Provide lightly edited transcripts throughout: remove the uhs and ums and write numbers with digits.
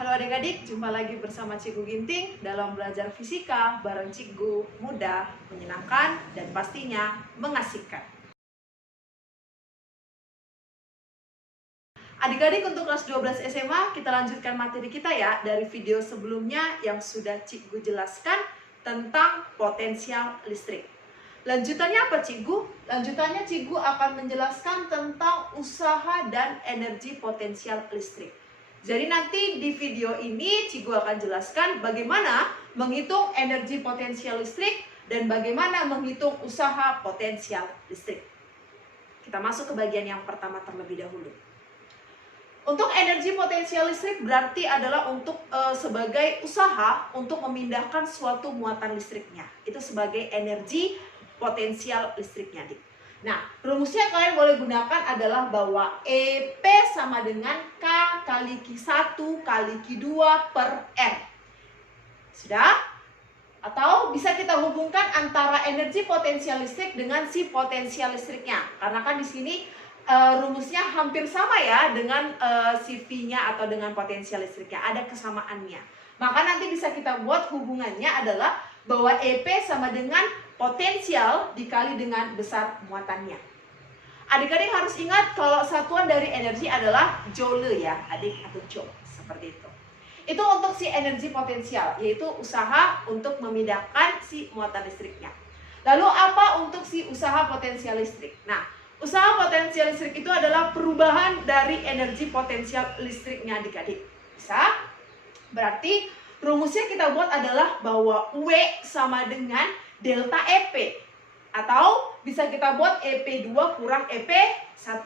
Halo adik-adik, jumpa lagi bersama Cikgu Ginting dalam belajar fisika bareng Cikgu, mudah, menyenangkan, dan pastinya mengasihkan. Adik-adik untuk kelas 12 SMA, kita lanjutkan materi kita ya dari video sebelumnya yang sudah Cikgu jelaskan tentang potensial listrik. Lanjutannya apa Cikgu? Lanjutannya Cikgu akan menjelaskan tentang usaha dan energi potensial listrik. Jadi nanti di video ini Cikgu akan jelaskan bagaimana menghitung energi potensial listrik dan bagaimana menghitung usaha potensial listrik. Kita masuk ke bagian yang pertama terlebih dahulu. Untuk energi potensial listrik berarti adalah untuk sebagai usaha untuk memindahkan suatu muatan listriknya. Itu sebagai energi potensial listriknya, Dik. Nah, rumusnya kalian boleh gunakan adalah bahwa EP sama dengan K kali Q1 kali Q2 per R. Sudah? Atau bisa kita hubungkan antara energi potensial listrik dengan si potensial listriknya. Karena kan di sini rumusnya hampir sama ya dengan si V-nya atau dengan potensial listriknya. Ada kesamaannya. Maka nanti bisa kita buat hubungannya adalah bahwa EP sama dengan potensial dikali dengan besar muatannya. Adik-adik harus ingat kalau satuan dari energi adalah joule ya, adik, atau joule, seperti itu. Itu untuk si energi potensial, yaitu usaha untuk memindahkan si muatan listriknya. Lalu apa untuk si usaha potensial listrik? Nah, usaha potensial listrik itu adalah perubahan dari energi potensial listriknya adik-adik. Bisa? Berarti rumusnya kita buat adalah bahwa W sama dengan delta EP. Atau bisa kita buat EP2 kurang EP1.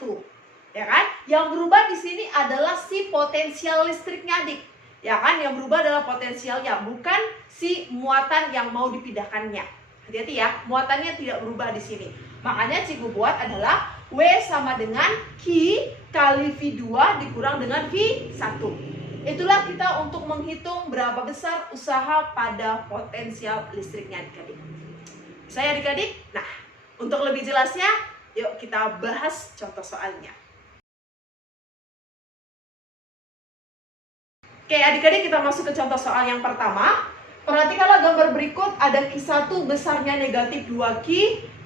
Ya kan? Yang berubah di sini adalah si potensial listriknya, Dik. Ya kan? Yang berubah adalah potensialnya, bukan si muatan yang mau dipindahkannya. Hati-hati ya, muatannya tidak berubah di sini. Makanya Cikgu buat adalah W sama dengan Q kali V2 dikurang dengan V1. Itulah kita untuk menghitung berapa besar usaha pada potensial listriknya adik-adik. Bisa ya adik-adik? Nah, untuk lebih jelasnya, yuk kita bahas contoh soalnya. Oke adik-adik, kita masuk ke contoh soal yang pertama. Perhatikanlah gambar berikut, ada Q1 besarnya negatif 2Q,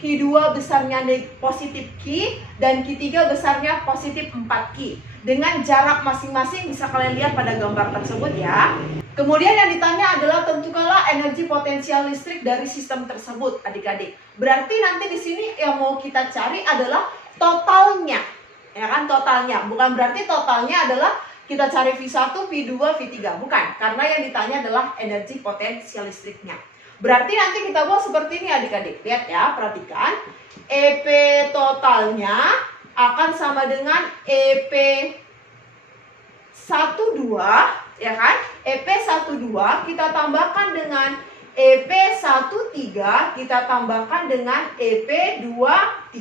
Q2 besarnya positif Q, dan Q3 besarnya positif 4Q. Dengan jarak masing-masing bisa kalian lihat pada gambar tersebut ya. Kemudian yang ditanya adalah tentukanlah energi potensial listrik dari sistem tersebut, adik-adik. Berarti nanti di sini yang mau kita cari adalah totalnya. Ya kan, totalnya. Bukan berarti totalnya adalah kita cari V1, V2, V3. Bukan, karena yang ditanya adalah energi potensial listriknya. Berarti nanti kita buat seperti ini adik-adik. Lihat ya, perhatikan. EP totalnya akan sama dengan EP12, ya kan? EP12 kita tambahkan dengan EP13, kita tambahkan dengan EP23.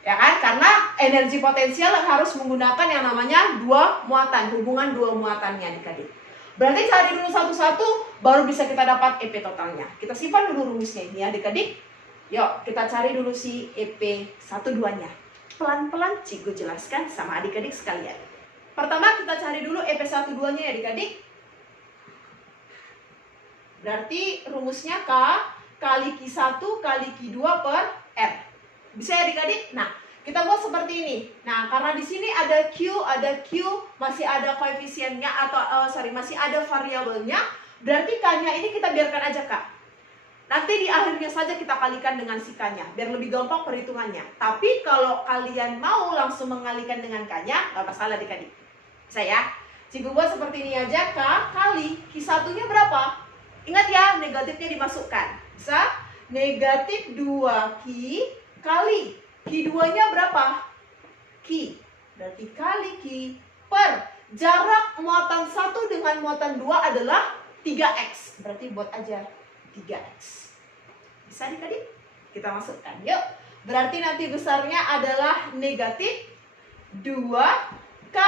Ya kan? Karena energi potensial harus menggunakan yang namanya dua muatan, hubungan dua muatannya adik-adik. Berarti cari dulu satu-satu, baru bisa kita dapat EP totalnya. Kita simpan dulu rumusnya ini adik-adik. Yuk, kita cari dulu si EP12-nya. Pelan-pelan Cikgu jelaskan sama adik-adik sekalian. Pertama kita cari dulu EP12-nya ya adik-adik. Berarti rumusnya K kali Q1 kali Q2 per R. Bisa ya adik-adik? Nah, kita buat seperti ini. Nah, karena di sini ada Q, masih ada koefisiennya atau masih ada variabelnya, berarti K-nya ini kita biarkan aja K. Nanti di akhirnya saja kita kalikan dengan si K-nya, biar lebih gampang perhitungannya. Tapi kalau kalian mau langsung mengalikan dengan K-nya, nggak masalah adik-adik. Bisa ya? Cikgu buat seperti ini aja, K kali Q1-nya berapa? Ingat ya, negatifnya dimasukkan. Bisa? Negatif 2Q kali Q2-nya berapa? Q. Berarti kali Q per jarak muatan 1 dengan muatan 2 adalah 3X. Berarti buat aja 3X. Bisa adik-adik? Kita masukkan. Yuk. Berarti nanti besarnya adalah negatif 2K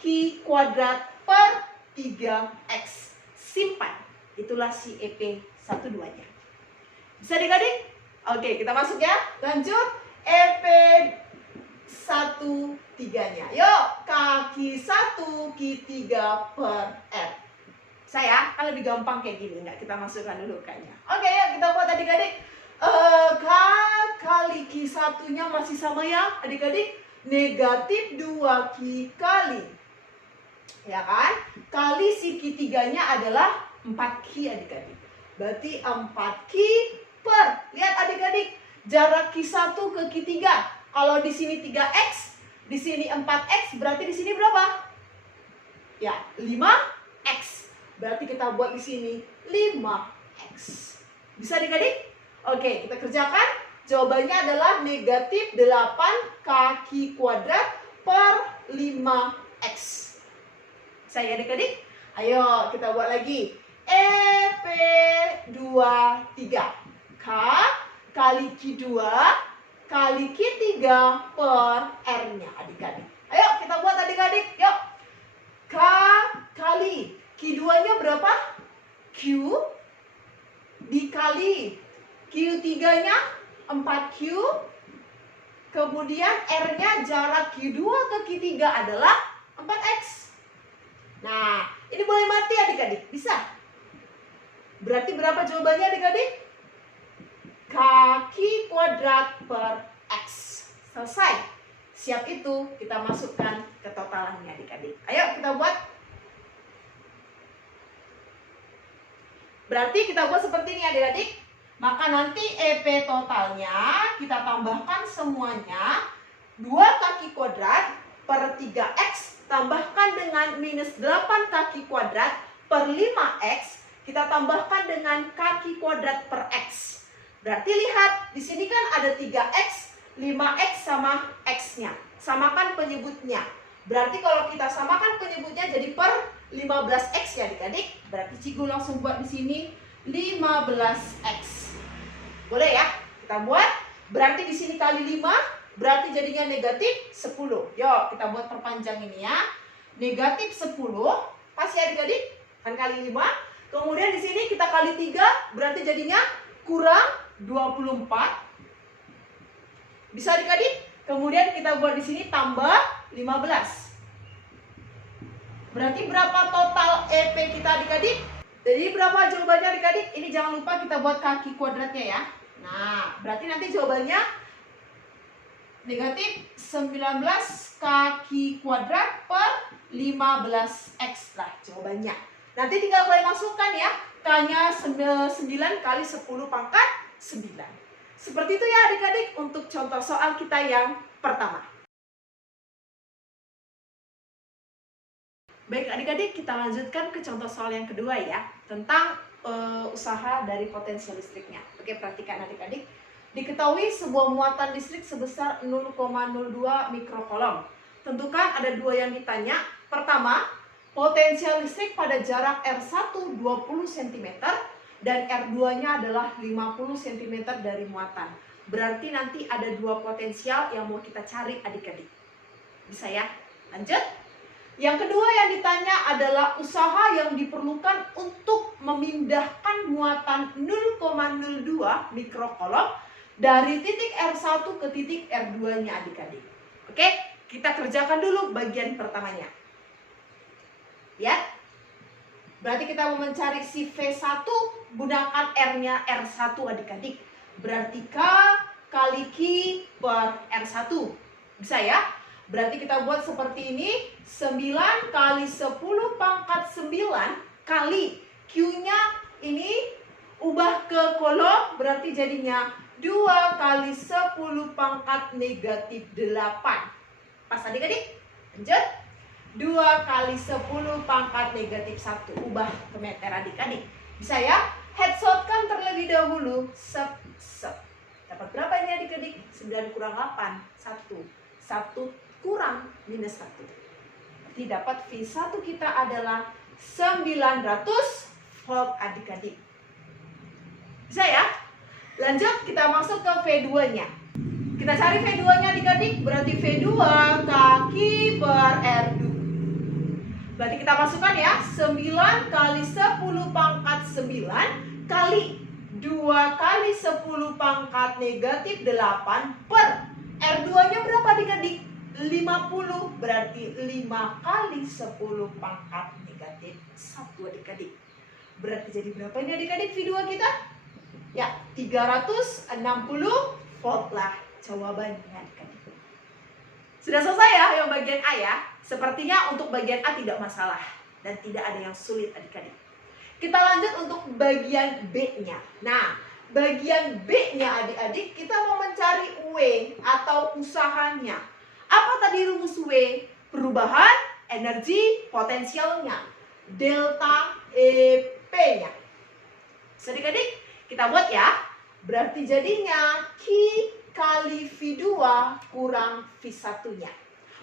Q kuadrat per 3X. Simpan. Itulah si EP12-nya. Bisa adik-adik? Oke, kita masuk ya. Lanjut. EP 1/3-nya. Yuk, kaki 1, Q3 per R. Saya kan lebih gampang kayak gini, nggak kita masukkan dulu kayaknya. Oke, yuk kita buat adik-adik. K kali Q1-nya masih sama ya adik-adik. Negatif 2Q kali, ya kan? Kali si Q3-nya adalah 4Q adik-adik. Berarti 4Q per, lihat adik-adik, jarak Q1 ke Q3. Kalau di sini 3X, di sini 4X, berarti di sini berapa? Ya, 5X. Berarti kita buat di sini 5X. Bisa adik-adik? Oke, kita kerjakan. Jawabannya adalah negatif 8 kaki kuadrat per 5X. Saya adik-adik? Ayo kita buat lagi. EP23. K kali Q2 kali Q3 per R-nya adik-adik. Ayo kita buat adik-adik. Yuk. K kali Q2-nya berapa? Q dikali Q3-nya 4Q. Kemudian R-nya jarak Q2 ke Q3 adalah 4X. Nah, ini boleh mati adik-adik. Bisa. Berarti berapa jawabannya adik-adik? Kaki kuadrat per X. Selesai. Siap itu kita masukkan ke totalannya adik-adik. Ayo kita buat. Berarti kita buat seperti ini adik-adik. Maka nanti EP totalnya kita tambahkan semuanya 2 kaki kuadrat per 3X tambahkan dengan minus 8 kaki kuadrat per 5X kita tambahkan dengan kaki kuadrat per X. Berarti lihat di sini kan ada 3X, 5X sama X-nya. Samakan penyebutnya. Berarti kalau kita samakan penyebutnya jadi per 15X ya adik-adik. Berarti Cikgu langsung buat di sini 15X. Boleh ya? Kita buat. Berarti di sini kali 5, berarti jadinya negatif 10. Yuk, kita buat perpanjang ini ya. Negatif 10, pas ya adik-adik? Kan kali 5. Kemudian di sini kita kali 3, berarti jadinya kurang 24. Bisa adik-adik? Kemudian kita buat di sini tambah 15. Berarti berapa total EP kita adik-adik? Jadi berapa jawabannya adik-adik? Ini jangan lupa kita buat kaki kuadratnya ya. Nah, berarti nanti jawabannya negatif 19 kaki kuadrat per 15X lah jawabannya. Nanti tinggal kalian masukkan ya. K-nya 9 kali 10 pangkat 9. Seperti itu ya adik-adik untuk contoh soal kita yang pertama. Baik adik-adik, kita lanjutkan ke contoh soal yang kedua ya, tentang usaha dari potensial listriknya. Oke, perhatikan adik-adik. Diketahui sebuah muatan listrik sebesar 0,02 mikrokolom. Tentukan ada dua yang ditanya. Pertama, potensial listrik pada jarak R1 20 cm dan R2-nya adalah 50 cm dari muatan. Berarti nanti ada dua potensial yang mau kita cari adik-adik. Bisa ya? Lanjut. Yang kedua yang ditanya adalah usaha yang diperlukan untuk memindahkan muatan 0,02 mikrokolom dari titik R1 ke titik R2-nya adik-adik. Oke, kita kerjakan dulu bagian pertamanya. Lihat. Berarti kita mau mencari si V1, gunakan R-nya R1 adik-adik. Berarti K kali Q per R1. Bisa ya? Berarti kita buat seperti ini, 9 kali 10 pangkat 9 kali Q-nya ini ubah ke kolom, berarti jadinya 2 kali 10 pangkat negatif 8. Pas adik-adik? Lanjut. 2 kali 10 pangkat negatif 1. Ubah ke meter adik-adik. Bisa ya? Headshotkan terlebih dahulu. Sep. Dapat berapa ini adik-adik? 9 kurang 8. 1. 1 kurang minus 1. Berarti dapat V1 kita adalah 900 volt adik-adik. Bisa ya? Lanjut kita masuk ke V2-nya. Kita cari V2-nya adik-adik. Berarti V2 kaki per R2. Berarti kita masukkan ya. 9 kali 10 pangkat 9 kali 2 kali 10 pangkat negatif 8 per R2-nya berapa adik-adik? 50, berarti 5 kali 10 pangkat negatif 1 adik-adik. Berarti jadi berapa ini adik-adik V2 kita? Ya, 360 volt lah jawabannya adik-adik. Sudah selesai ya yang bagian A ya? Sepertinya untuk bagian A tidak masalah dan tidak ada yang sulit adik-adik. Kita lanjut untuk bagian B-nya. Nah, bagian B-nya adik-adik kita mau mencari W atau usahanya. Apa tadi rumus W? Perubahan energi potensialnya. Delta EP-nya. Adik-adik, kita buat ya. Berarti jadinya Q kali V2 kurang V1-nya.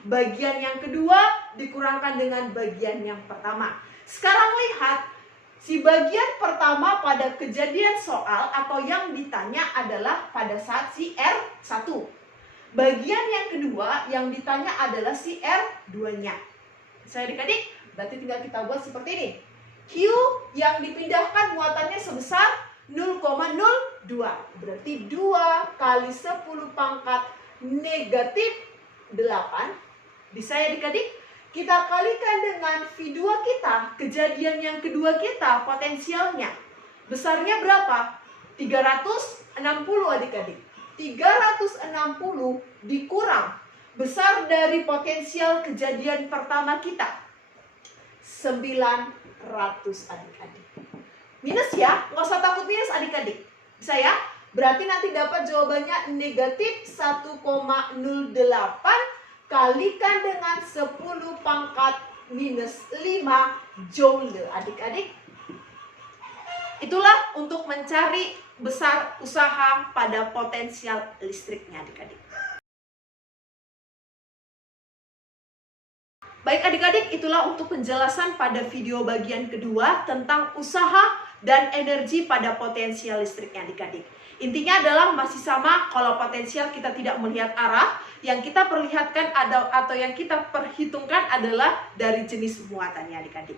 Bagian yang kedua dikurangkan dengan bagian yang pertama. Sekarang lihat, si bagian pertama pada kejadian soal atau yang ditanya adalah pada saat si R1. Bagian yang kedua yang ditanya adalah si R2-nya. Saya adik-adik, berarti tinggal kita buat seperti ini. Q yang dipindahkan muatannya sebesar 0,02. Berarti 2 kali 10 pangkat negatif 8. Bisa ya adik-adik? Kita kalikan dengan V2 kita, kejadian yang kedua kita, potensialnya. Besarnya berapa? 360 adik-adik. 360 dikurang besar dari potensial kejadian pertama kita 900 adik-adik. Minus ya, nggak usah takut minus adik-adik. Bisa ya? Berarti nanti dapat jawabannya negatif 1,08 kalikan dengan 10 pangkat minus 5 joule adik-adik. Itulah untuk mencari besar usaha pada potensial listriknya adik-adik. Baik adik-adik, itulah untuk penjelasan pada video bagian kedua tentang usaha dan energi pada potensial listriknya adik-adik. Intinya adalah masih sama, kalau potensial kita tidak melihat arah, yang kita perlihatkan atau yang kita perhitungkan adalah dari jenis muatannya adik-adik.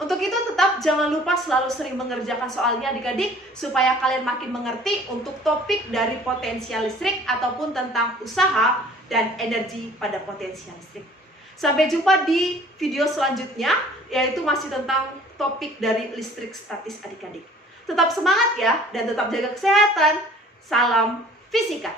Untuk itu tetap jangan lupa selalu sering mengerjakan soalnya adik-adik, supaya kalian makin mengerti untuk topik dari potensial listrik ataupun tentang usaha dan energi pada potensial listrik. Sampai jumpa di video selanjutnya, yaitu masih tentang topik dari listrik statis adik-adik. Tetap semangat ya, dan tetap jaga kesehatan. Salam fisika.